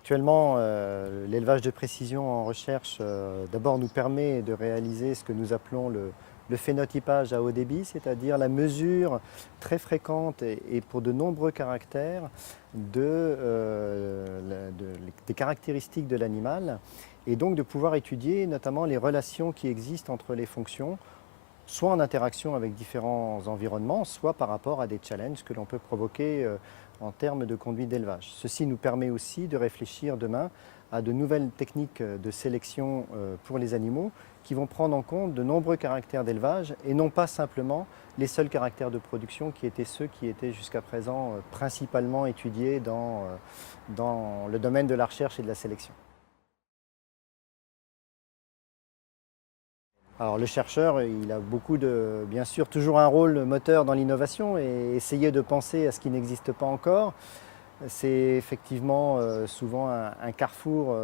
Actuellement, l'élevage de précision en recherche, d'abord nous permet de réaliser ce que nous appelons le phénotypage à haut débit, c'est-à-dire la mesure très fréquente et pour de nombreux caractères des caractéristiques de l'animal, et donc de pouvoir étudier notamment les relations qui existent entre les fonctions, soit en interaction avec différents environnements, soit par rapport à des challenges que l'on peut provoquer en termes de conduite d'élevage. Ceci nous permet aussi de réfléchir demain à de nouvelles techniques de sélection pour les animaux qui vont prendre en compte de nombreux caractères d'élevage et non pas simplement les seuls caractères de production qui étaient ceux qui étaient jusqu'à présent principalement étudiés dans le domaine de la recherche et de la sélection. Alors le chercheur, il a bien sûr, toujours un rôle moteur dans l'innovation et essayer de penser à ce qui n'existe pas encore. C'est effectivement souvent un carrefour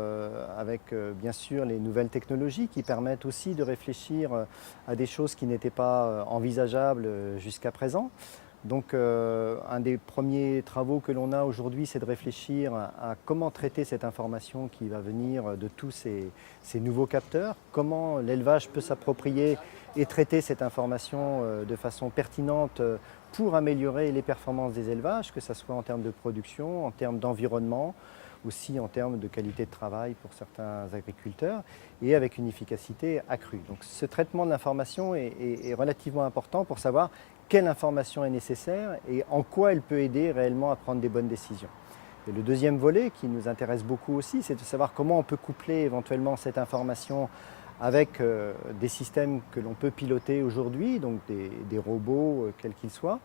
avec bien sûr les nouvelles technologies qui permettent aussi de réfléchir à des choses qui n'étaient pas envisageables jusqu'à présent. Donc un des premiers travaux que l'on a aujourd'hui, c'est de réfléchir à comment traiter cette information qui va venir de tous ces nouveaux capteurs, comment l'élevage peut s'approprier et traiter cette information de façon pertinente pour améliorer les performances des élevages, que ce soit en termes de production, en termes d'environnement, aussi en termes de qualité de travail pour certains agriculteurs, et avec une efficacité accrue. Donc ce traitement de l'information est relativement important pour savoir quelle information est nécessaire et en quoi elle peut aider réellement à prendre des bonnes décisions. Et le deuxième volet qui nous intéresse beaucoup aussi, c'est de savoir comment on peut coupler éventuellement cette information avec des systèmes que l'on peut piloter aujourd'hui, donc des robots quels qu'ils soient,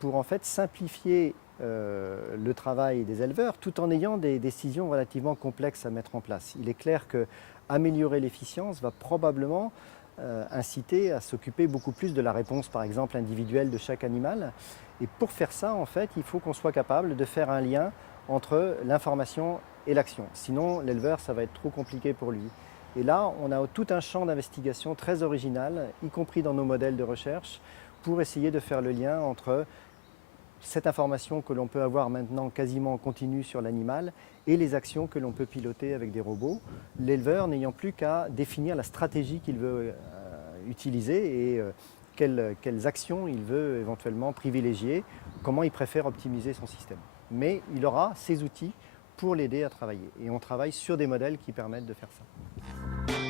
pour en fait simplifier le travail des éleveurs tout en ayant des décisions relativement complexes à mettre en place. Il est clair qu'améliorer l'efficience va probablement inciter à s'occuper beaucoup plus de la réponse, par exemple, individuelle de chaque animal. Et pour faire ça, en fait, il faut qu'on soit capable de faire un lien entre l'information et l'action. Sinon, l'éleveur, ça va être trop compliqué pour lui. Et là, on a tout un champ d'investigation très original, y compris dans nos modèles de recherche, pour essayer de faire le lien entre cette information que l'on peut avoir maintenant quasiment en continu sur l'animal et les actions que l'on peut piloter avec des robots, l'éleveur n'ayant plus qu'à définir la stratégie qu'il veut utiliser et quelles actions il veut éventuellement privilégier, comment il préfère optimiser son système. Mais il aura ces outils pour l'aider à travailler. Et on travaille sur des modèles qui permettent de faire ça.